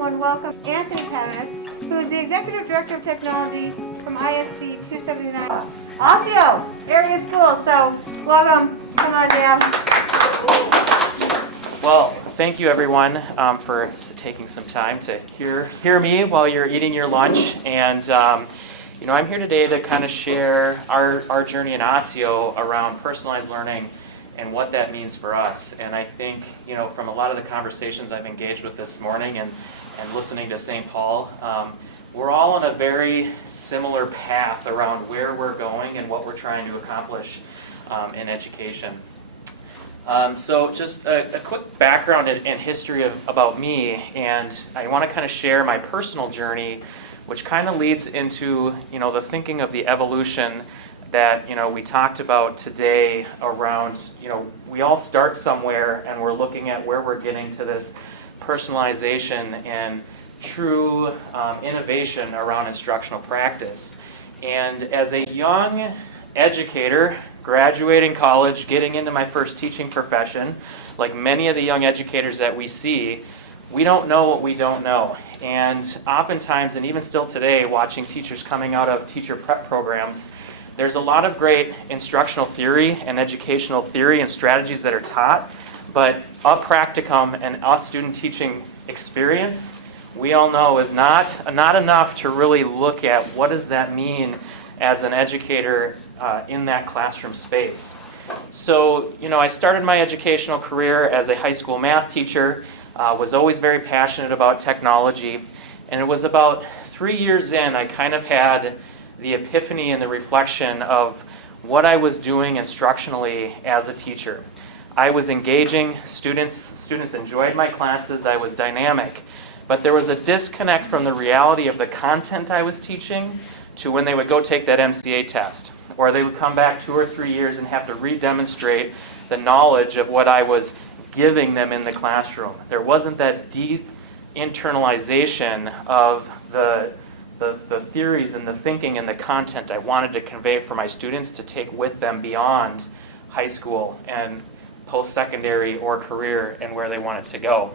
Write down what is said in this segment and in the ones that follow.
everyone welcome Anthony Padrnos, who is the Executive Director of Technology from IST 279 Osseo area school. So welcome. Come on down. Well, thank you everyone for taking some time to hear me while you're eating your lunch. And I'm here today to kind of share our journey in Osseo around personalized learning and what that means for us. And I think, from a lot of the conversations I've engaged with this morning and listening to St. Paul, we're all on a very similar path around where we're going and what we're trying to accomplish in education. So just a quick background and history about me, and I want to kind of share my personal journey, which kind of leads into the thinking of the evolution that we talked about today around, we all start somewhere and we're looking at where we're getting to this personalization and true innovation around instructional practice. And as a young educator, graduating college, getting into my first teaching profession, like many of the young educators that we see, we don't know what we don't know. And oftentimes, and even still today, watching teachers coming out of teacher prep programs, there's a lot of great instructional theory and educational theory and strategies that are taught, but a practicum and a student teaching experience, we all know is not enough to really look at what does that mean as an educator in that classroom space. So, I started my educational career as a high school math teacher, was always very passionate about technology, and it was about 3 years in I kind of had the epiphany and the reflection of what I was doing instructionally as a teacher. I was engaging students enjoyed my classes, I was dynamic, but there was a disconnect from the reality of the content I was teaching to when they would go take that MCA test, or they would come back 2 or 3 years and have to re-demonstrate the knowledge of what I was giving them in the classroom. There wasn't that deep internalization of the theories and the thinking and the content I wanted to convey for my students to take with them beyond high school and post-secondary or career and where they wanted to go.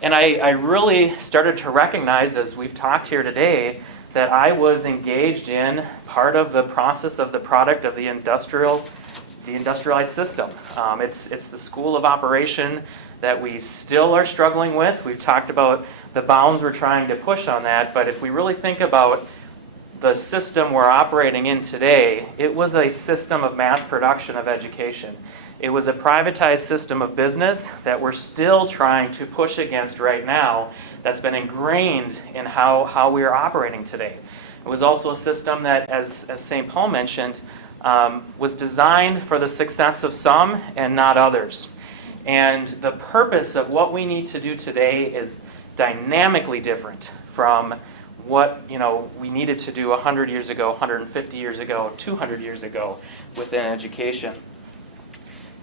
And I really started to recognize, as we've talked here today, that I was engaged in part of the process of the product of the industrialized system. It's the school of operation that we still are struggling with. We've talked about the bounds we're trying to push on that, but if we really think about the system we're operating in today, it was a system of mass production of education. It was a privatized system of business that we're still trying to push against right now, that's been ingrained in how we are operating today. It was also a system that, as St. Paul mentioned, was designed for the success of some and not others. And the purpose of what we need to do today is dynamically different from what we needed to do 100 years ago, 150 years ago, 200 years ago within education.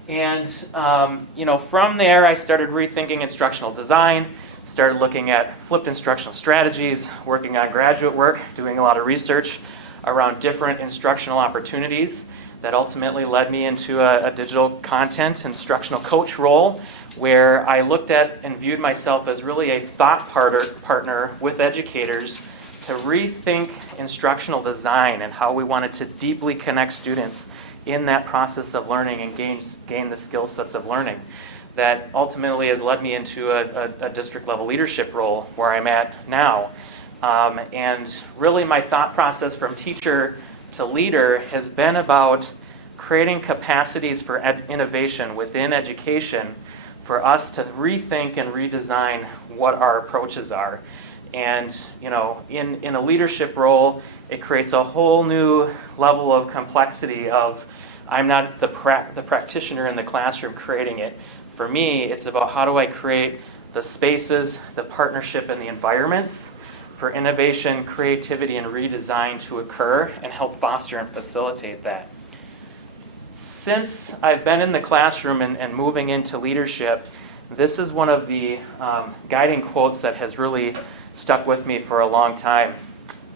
And from there I started rethinking instructional design, started looking at flipped instructional strategies, working on graduate work, doing a lot of research around different instructional opportunities that ultimately led me into a digital content instructional coach role, where I looked at and viewed myself as really a thought partner with educators to rethink instructional design and how we wanted to deeply connect students in that process of learning and gain the skill sets of learning. That ultimately has led me into a district level leadership role where I'm at now. And really my thought process from teacher to leader has been about creating capacities for innovation within education for us to rethink and redesign what our approaches are. And in a leadership role, it creates a whole new level of complexity of I'm not the practitioner in the classroom creating it. For me, it's about how do I create the spaces, the partnership, and the environments for innovation, creativity, and redesign to occur and help foster and facilitate that. Since I've been in the classroom and moving into leadership, this is one of the guiding quotes that has really stuck with me for a long time.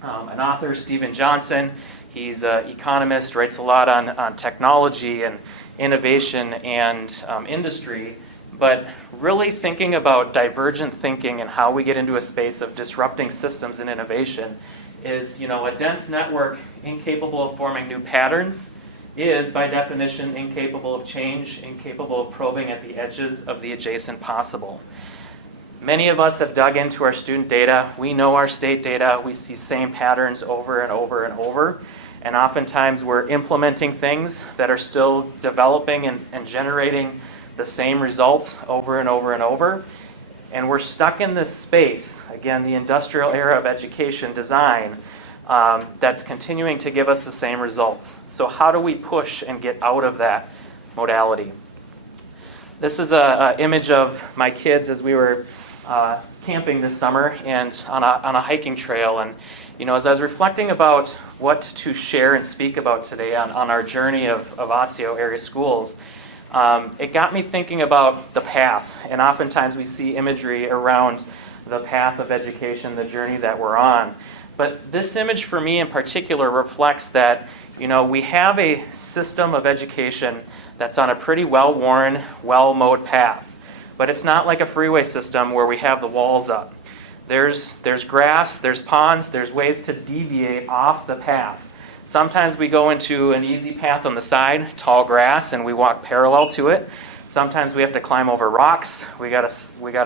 An author, Stephen Johnson, he's an economist, writes a lot on technology and innovation and industry. But really thinking about divergent thinking and how we get into a space of disrupting systems and innovation is, a dense network incapable of forming new patterns is, by definition, incapable of change, incapable of probing at the edges of the adjacent possible. Many of us have dug into our student data. We know our state data. We see same patterns over and over and over. And oftentimes we're implementing things that are still developing and generating the same results over and over and over. And we're stuck in this space, again, the industrial era of education design, that's continuing to give us the same results. So how do we push and get out of that modality? This is an image of my kids as we were camping this summer and on a hiking trail. And as I was reflecting about what to share and speak about today on our journey of Osseo area schools, it got me thinking about the path. And oftentimes we see imagery around the path of education, the journey that we're on. But this image for me in particular reflects that we have a system of education that's on a pretty well-worn, well-mowed path. But it's not like a freeway system where we have the walls up. There's grass, there's ponds, there's ways to deviate off the path. Sometimes we go into an easy path on the side, tall grass, and we walk parallel to it. Sometimes we have to climb over rocks. We gotta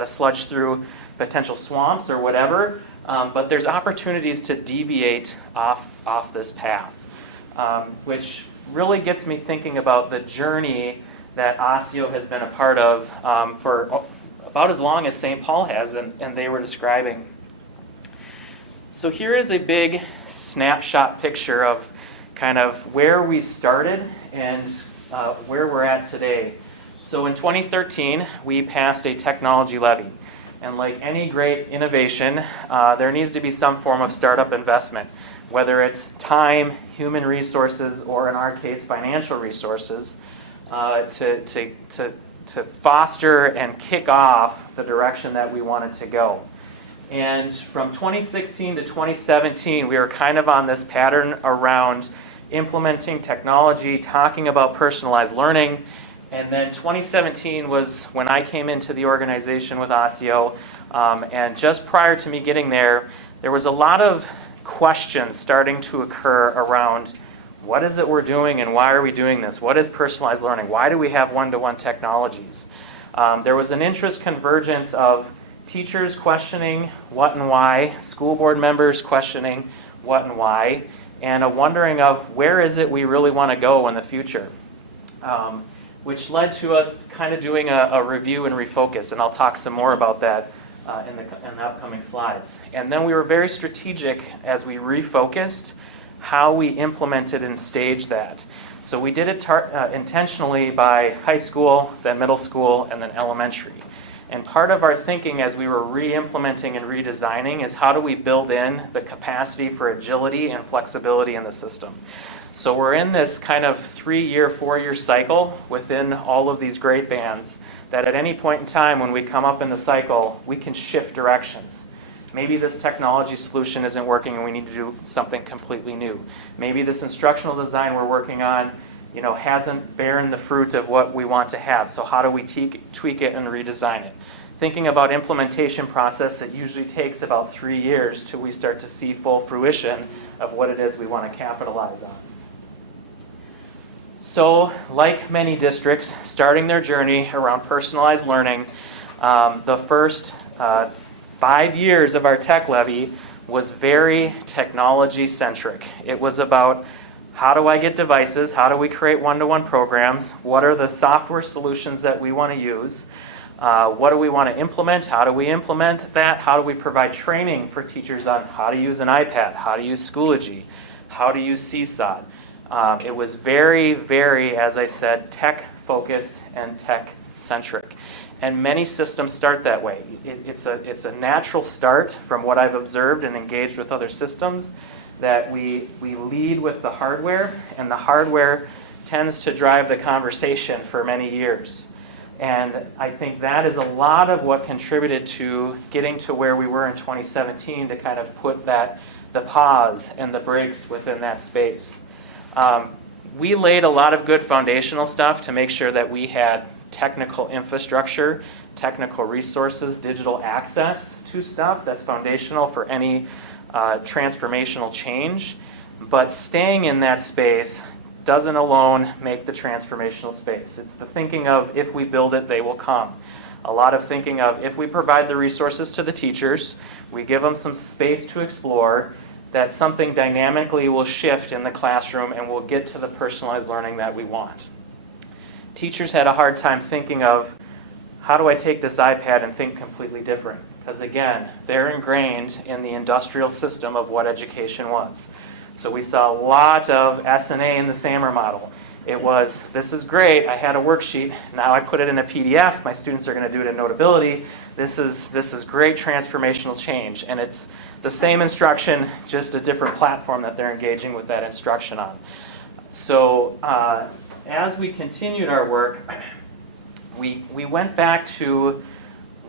sludge through potential swamps or whatever. But there's opportunities to deviate off this path, which really gets me thinking about the journey that Osseo has been a part of for about as long as St. Paul has, and they were describing. So here is a big snapshot picture of kind of where we started and where we're at today. So in 2013, we passed a technology levy. And like any great innovation, there needs to be some form of startup investment, whether it's time, human resources, or in our case, financial resources, to foster and kick off the direction that we wanted to go. And from 2016 to 2017, we were kind of on this pattern around implementing technology, talking about personalized learning. And then 2017 was when I came into the organization with Osseo. And just prior to me getting there, there was a lot of questions starting to occur around what is it we're doing and why are we doing this? What is personalized learning? Why do we have one-to-one technologies? There was an interest convergence of teachers questioning what and why, school board members questioning what and why, and a wondering of where is it we really want to go in the future, which led to us kind of doing a review and refocus, and I'll talk some more about that in the upcoming slides. And then we were very strategic as we refocused how we implemented and staged that. So we did it intentionally by high school, then middle school, and then elementary. And part of our thinking as we were re-implementing and redesigning is how do we build in the capacity for agility and flexibility in the system. So we're in this kind of 3-year, 4-year cycle within all of these grade bands that at any point in time when we come up in the cycle, we can shift directions. Maybe this technology solution isn't working and we need to do something completely new. Maybe this instructional design we're working on, hasn't borne the fruit of what we want to have. So how do we tweak it and redesign it? Thinking about implementation process, it usually takes about 3 years till we start to see full fruition of what it is we want to capitalize on. So, like many districts, starting their journey around personalized learning, the first 5 years of our tech levy was very technology-centric. It was about how do I get devices, how do we create one-to-one programs, what are the software solutions that we want to use, what do we want to implement, how do we implement that, how do we provide training for teachers on how to use an iPad, how to use Schoology, how to use CSOD. It was very, very, as I said, tech-focused and tech-centric. And many systems start that way. It's a natural start from what I've observed and engaged with other systems that we lead with the hardware, and the hardware tends to drive the conversation for many years. And I think that is a lot of what contributed to getting to where we were in 2017 to kind of put the pause and the brakes within that space. We laid a lot of good foundational stuff to make sure that we had technical infrastructure, technical resources, digital access to stuff that's foundational for any transformational change. But staying in that space doesn't alone make the transformational space. It's the thinking of, if we build it, they will come. A lot of thinking of, if we provide the resources to the teachers, we give them some space to explore, that something dynamically will shift in the classroom and we'll get to the personalized learning that we want. Teachers had a hard time thinking of, how do I take this iPad and think completely different? Because again, they're ingrained in the industrial system of what education was. So we saw a lot of S&A in the SAMR model. It was, this is great, I had a worksheet, now I put it in a PDF, my students are going to do it in Notability. This is great transformational change. And it's the same instruction, just a different platform that they're engaging with that instruction on. So as we continued our work, we went back to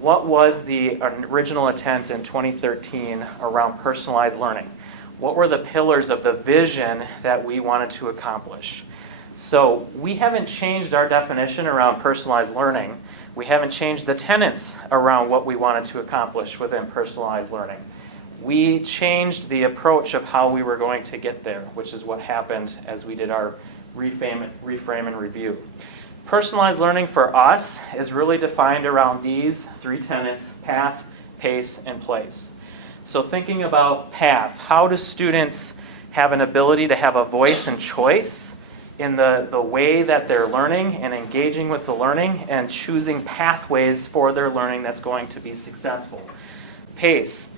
what was the original intent in 2013 around personalized learning. What were the pillars of the vision that we wanted to accomplish? So we haven't changed our definition around personalized learning. We haven't changed the tenets around what we wanted to accomplish within personalized learning. We changed the approach of how we were going to get there, which is what happened as we did our reframe and review. Personalized learning for us is really defined around these three tenets: path, pace, and place. So thinking about path, how do students have an ability to have a voice and choice in the way that they're learning and engaging with the learning and choosing pathways for their learning that's going to be successful? Pace,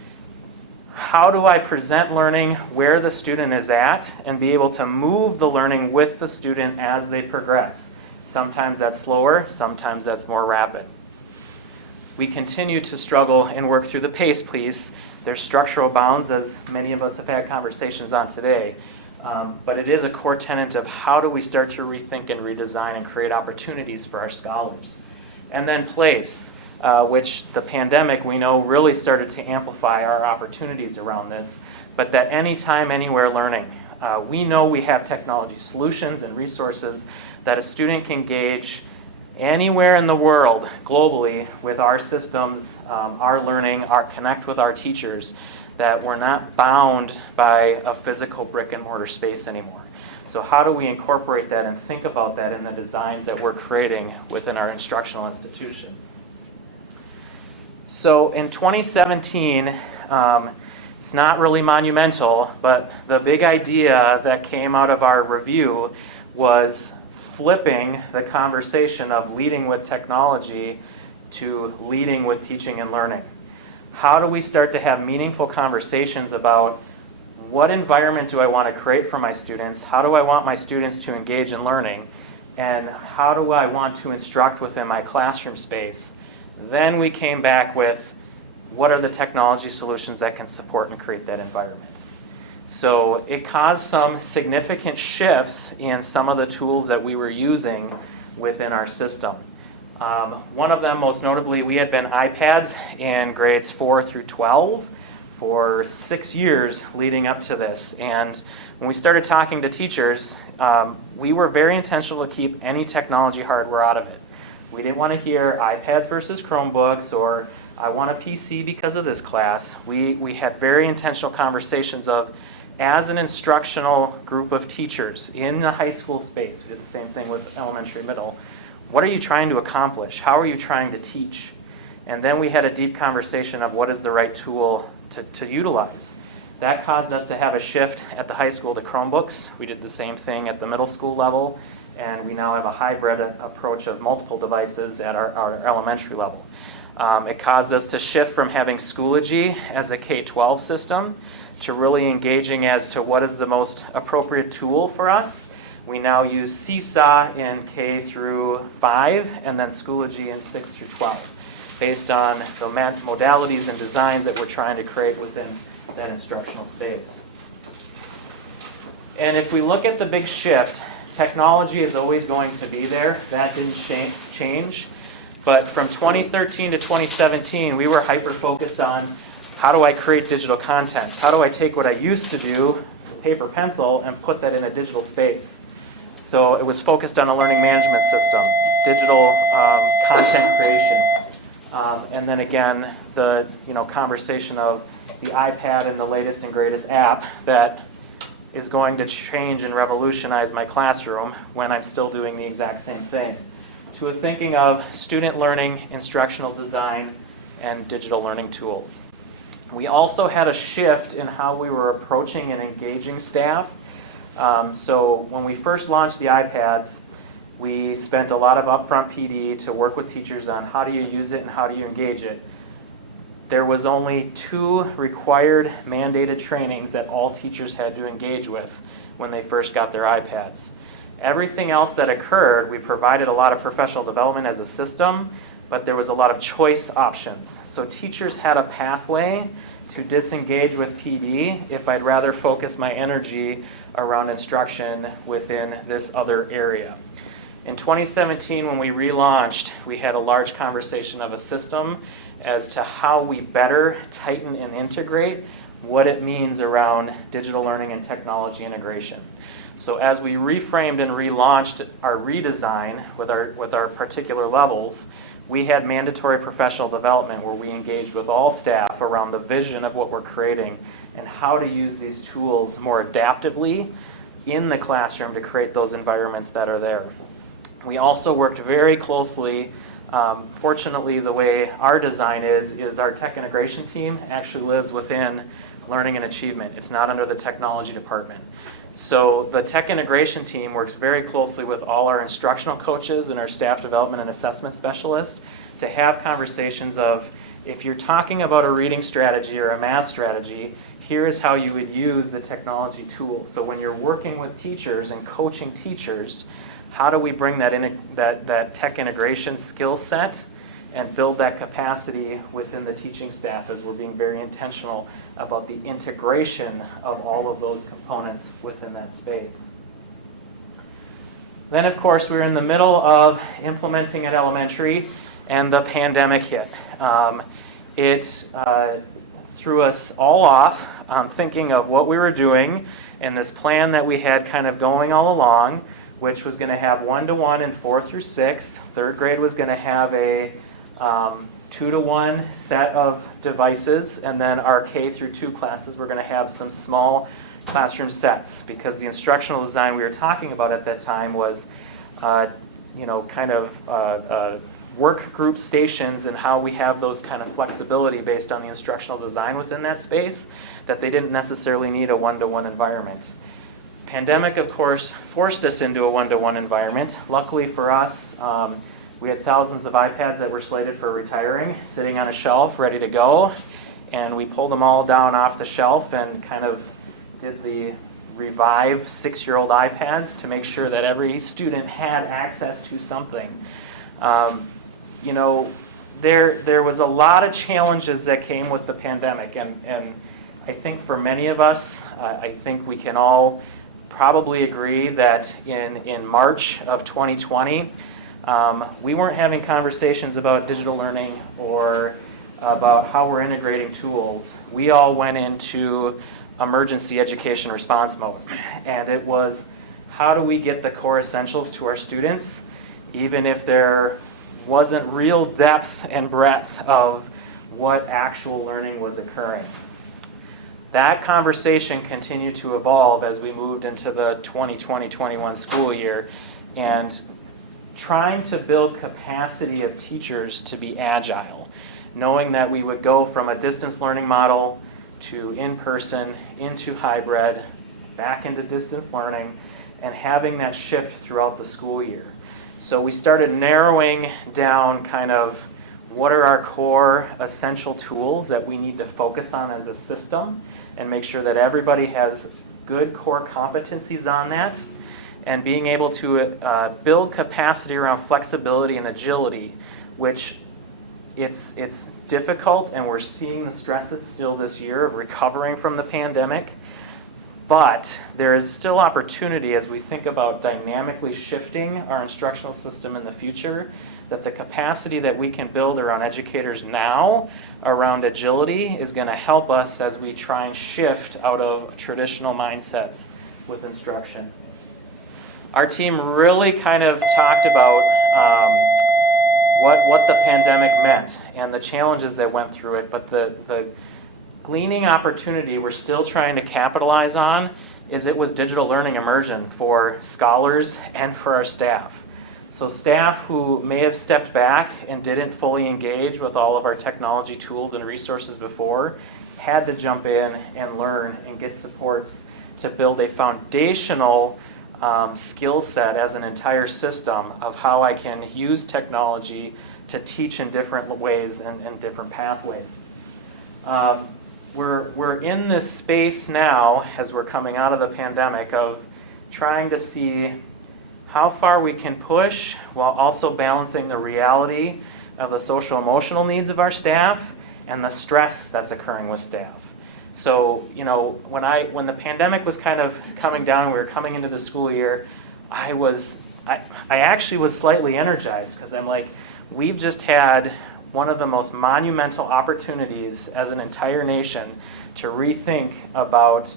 how do I present learning where the student is at and be able to move the learning with the student as they progress? Sometimes that's slower, sometimes that's more rapid. We continue to struggle and work through the pace piece. There's structural bounds, as many of us have had conversations on today. But it is a core tenet of how do we start to rethink and redesign and create opportunities for our scholars. And then place, which the pandemic we know really started to amplify our opportunities around this, but that anytime, anywhere learning. We know we have technology solutions and resources that a student can engage anywhere in the world, globally, with our systems, our learning, our connect with our teachers, that we're not bound by a physical brick and mortar space anymore. So how do we incorporate that and think about that in the designs that we're creating within our instructional institution? So in 2017, it's not really monumental, but the big idea that came out of our review was flipping the conversation of leading with technology to leading with teaching and learning. How do we start to have meaningful conversations about what environment do I want to create for my students? How do I want my students to engage in learning? And how do I want to instruct within my classroom space? Then we came back with, what are the technology solutions that can support and create that environment? So it caused some significant shifts in some of the tools that we were using within our system. One of them, most notably, we had been iPads in grades 4 through 12 for 6 years leading up to this. And when we started talking to teachers, we were very intentional to keep any technology hardware out of it. We didn't want to hear iPads versus Chromebooks, or I want a PC because of this class. We had very intentional conversations of, as an instructional group of teachers in the high school space, we did the same thing with elementary, middle. What are you trying to accomplish? How are you trying to teach? And then we had a deep conversation of what is the right tool to utilize. That caused us to have a shift at the high school to Chromebooks. We did the same thing at the middle school level, and we now have a hybrid approach of multiple devices at our elementary level. It caused us to shift from having Schoology as a K-12 system to really engaging as to what is the most appropriate tool for us. We now use Seesaw in K through 5 and then Schoology in 6 through 12, based on the modalities and designs that we're trying to create within that instructional space. And if we look at the big shift, technology is always going to be there. That didn't change. But from 2013 to 2017, we were hyper-focused on, how do I create digital content? How do I take what I used to do, paper pencil, and put that in a digital space? So it was focused on a learning management system. digital content creation. And then again, the conversation of the iPad and the latest and greatest app that is going to change and revolutionize my classroom when I'm still doing the exact same thing. To a thinking of student learning, instructional design, and digital learning tools. We also had a shift in how we were approaching and engaging staff. So when we first launched the iPads, we spent a lot of upfront PD to work with teachers on how do you use it and how do you engage it. There was only 2 required mandated trainings that all teachers had to engage with when they first got their iPads. Everything else that occurred, we provided a lot of professional development as a system, but there was a lot of choice options. So teachers had a pathway to disengage with PD if I'd rather focus my energy around instruction within this other area. In 2017, when we relaunched, we had a large conversation of a system as to how we better tighten and integrate what it means around digital learning and technology integration. So as we reframed and relaunched our redesign with our particular levels, we had mandatory professional development where we engaged with all staff around the vision of what we're creating and how to use these tools more adaptively in the classroom to create those environments that are there. We also worked very closely. Fortunately, the way our design is our tech integration team actually lives within learning and achievement. It's not under the technology department. So the tech integration team works very closely with all our instructional coaches and our staff development and assessment specialists to have conversations of, if you're talking about a reading strategy or a math strategy, here is how you would use the technology tool. So when you're working with teachers and coaching teachers, how do we bring that tech integration skill set and build that capacity within the teaching staff as we're being very intentional about the integration of all of those components within that space. Then, of course, we were in the middle of implementing at elementary, and the pandemic hit. It threw us all off on thinking of what we were doing and this plan that we had kind of going all along, which was going to have 1-to-1 in 4 through 6. Third grade was going to have a 2-to-1 set of devices, and then our K through 2 classes were going to have some small classroom sets, because the instructional design we were talking about at that time was work group stations and how we have those kind of flexibility based on the instructional design within that space, that they didn't necessarily need a 1-to-1 environment. Pandemic, of course, forced us into a 1-to-1 environment. Luckily for us, we had thousands of iPads that were slated for retiring, sitting on a shelf, ready to go, and we pulled them all down off the shelf and kind of did the revive 6-year-old iPads to make sure that every student had access to something. There was a lot of challenges that came with the pandemic, and I think for many of us, I think we can all probably agree that in March of 2020, we weren't having conversations about digital learning or about how we're integrating tools. We all went into emergency education response mode, and it was, how do we get the core essentials to our students, even if there wasn't real depth and breadth of what actual learning was occurring. That conversation continued to evolve as we moved into the 2020-21 school year, and trying to build capacity of teachers to be agile, knowing that we would go from a distance learning model to in-person, into hybrid, back into distance learning, and having that shift throughout the school year. So we started narrowing down kind of what are our core essential tools that we need to focus on as a system and make sure that everybody has good core competencies on that, and being able to build capacity around flexibility and agility, which it's difficult, and we're seeing the stresses still this year of recovering from the pandemic. But there is still opportunity as we think about dynamically shifting our instructional system in the future, that the capacity that we can build around educators now around agility is going to help us as we try and shift out of traditional mindsets with instruction. Our team really kind of talked about what the pandemic meant and the challenges that went through it, but the gleaning opportunity we're still trying to capitalize on is it was digital learning immersion for scholars and for our staff. So staff who may have stepped back and didn't fully engage with all of our technology tools and resources before had to jump in and learn and get supports to build a foundational skill set as an entire system of how I can use technology to teach in different ways and different pathways. We're in this space now, as we're coming out of the pandemic, of trying to see how far we can push while also balancing the reality of the social emotional needs of our staff and the stress that's occurring with staff. So, you know, when the pandemic was kind of coming down, we were coming into the school year, I actually was slightly energized because I'm like, we've just had one of the most monumental opportunities as an entire nation to rethink about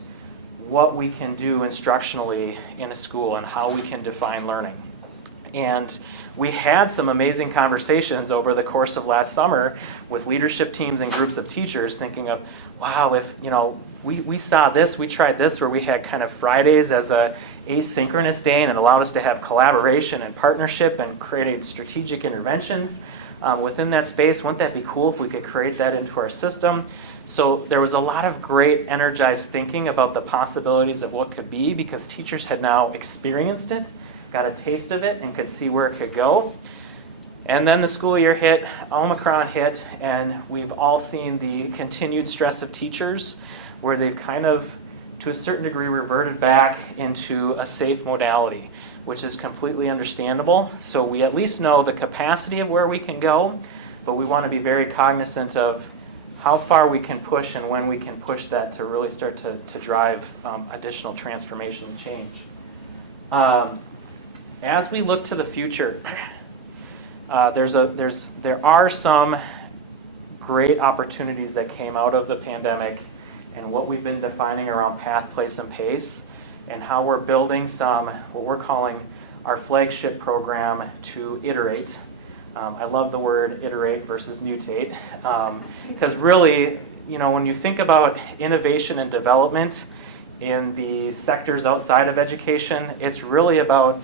what we can do instructionally in a school and how we can define learning. And we had some amazing conversations over the course of last summer with leadership teams and groups of teachers thinking of, wow, if, you know, we saw this, we tried this where we had kind of Fridays as a asynchronous day and it allowed us to have collaboration and partnership and create strategic interventions within that space. Wouldn't that be cool if we could create that into our system? So there was a lot of great energized thinking about the possibilities of what could be because teachers had now experienced it, got a taste of it, and could see where it could go. And then the school year hit, Omicron hit, and we've all seen the continued stress of teachers where they've kind of, to a certain degree, reverted back into a safe modality, which is completely understandable. So we at least know the capacity of where we can go, but we want to be very cognizant of how far we can push and when we can push that to really start to drive additional transformation and change. As we look to the future, there are some great opportunities that came out of the pandemic and what we've been defining around path, place, and pace, and how we're building some, what we're calling our flagship program to iterate. I love the word iterate versus mutate, because really, you know, when you think about innovation and development in the sectors outside of education, it's really about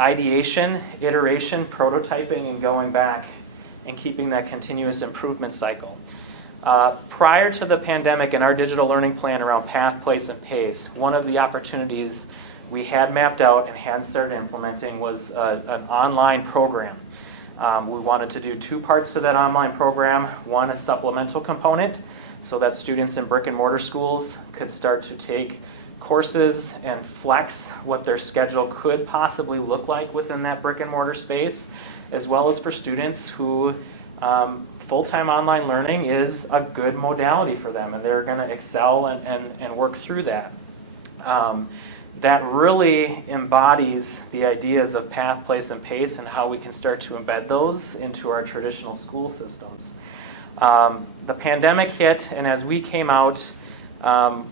ideation, iteration, prototyping, and going back and keeping that continuous improvement cycle. Prior to the pandemic and our digital learning plan around path, place, and pace, one of the opportunities we had mapped out and hadn't started implementing was an online program. We wanted to do two parts to that online program. One, a supplemental component, so that students in brick and mortar schools could start to take courses and flex what their schedule could possibly look like within that brick and mortar space, as well as for students who full-time online learning is a good modality for them and they're going to excel and work through that. That really embodies the ideas of path, place, and pace and how we can start to embed those into our traditional school systems. The pandemic hit, and as we came out,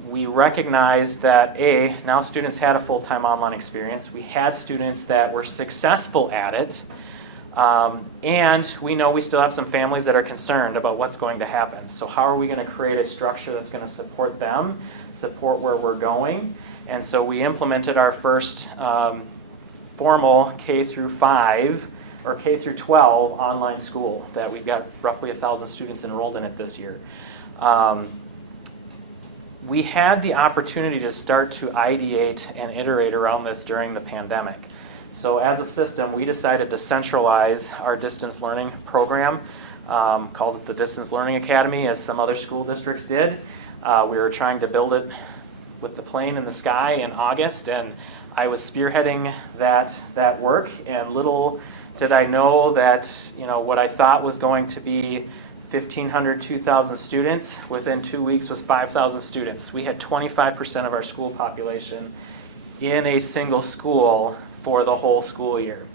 we recognized that now students had a full-time online experience. We had students that were successful at it, and we know we still have some families that are concerned about what's going to happen. So how are we going to create a structure that's going to support them, support where we're going? And so we implemented our first formal K through 5 or K through 12 online school that we've got roughly 1,000 students enrolled in it this year. We had the opportunity to start to ideate and iterate around this during the pandemic. So as a system, we decided to centralize our distance learning program, called it the Distance Learning Academy, as some other school districts did. We were trying to build it with the plane in the sky in August, and I was spearheading that work, and little did I know that, you know, what I thought was going to be 1,500, 2,000 students, within 2 weeks was 5,000 students. We had 25% of our school population in a single school for the whole school year.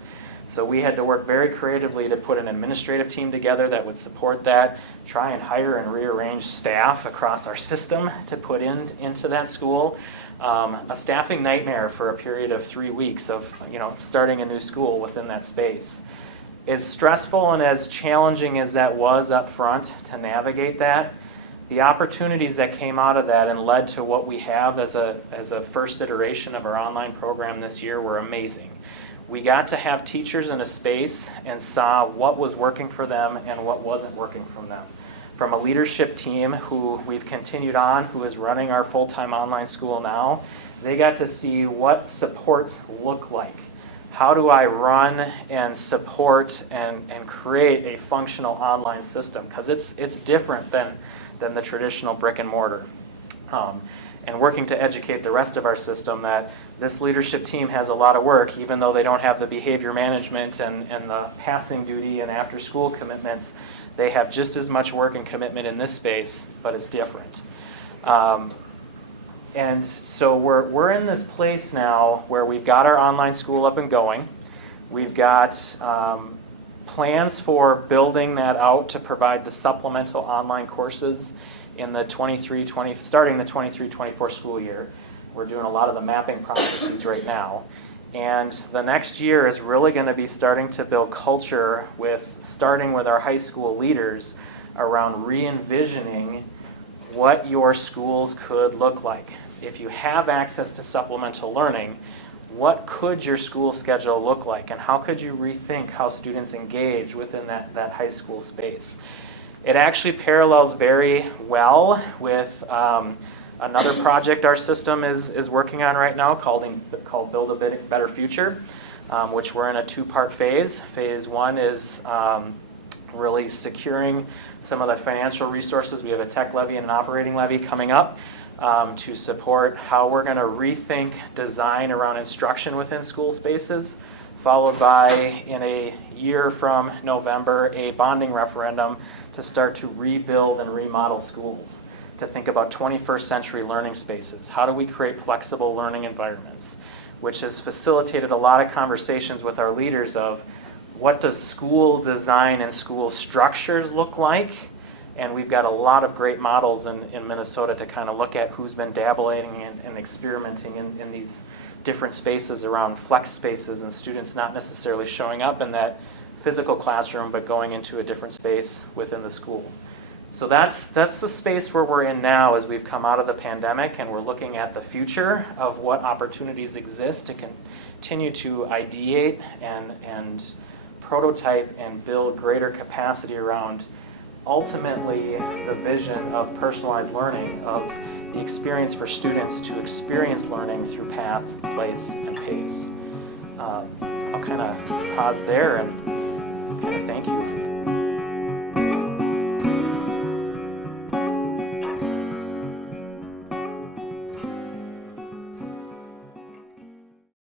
So we had to work very creatively to put an administrative team together that would support that, try and hire and rearrange staff across our system to put into that school. A staffing nightmare for a period of 3 weeks of, you know, starting a new school within that space. as stressful and as challenging as that was up front to navigate that, the opportunities that came out of that and led to what we have as a first iteration of our online program this year were amazing. We got to have teachers in a space and saw what was working for them and what wasn't working from them. From a leadership team who we've continued on, who is running our full-time online school now, they got to see what supports look like. How do I run and support and create a functional online system? Because it's different than the traditional brick and mortar. And working to educate the rest of our system that this leadership team has a lot of work, even though they don't have the behavior management and the passing duty and after school commitments. They have just as much work and commitment in this space, but it's different. And so we're in this place now where we've got our online school up and going. We've got plans for building that out to provide the supplemental online courses in the starting the 23-24 school year. We're doing a lot of the mapping processes right now. And the next year is really going to be starting to build culture starting with our high school leaders around re-envisioning what your schools could look like. If you have access to supplemental learning, what could your school schedule look like, and how could you rethink how students engage within that high school space? It actually parallels very well with another project our system is working on right now called Build a Better Future, which we're in a two-part phase. Phase one is really securing some of the financial resources. We have a tech levy and an operating levy coming up to support how we're going to rethink design around instruction within school spaces, followed by, in a year from November, a bonding referendum to start to rebuild and remodel schools, to think about 21st century learning spaces. How do we create flexible learning environments? Which has facilitated a lot of conversations with our leaders of what does school design and school structures look like? And we've got a lot of great models in Minnesota to kind of look at who's been dabbling and experimenting in these different spaces around flex spaces and students not necessarily showing up in that physical classroom but going into a different space within the school. So that's the space where we're in now as we've come out of the pandemic and we're looking at the future of what opportunities exist to continue to ideate and prototype and build greater capacity around ultimately the vision of personalized learning, of the experience for students to experience learning through path, place, and pace. I'll kind of pause there and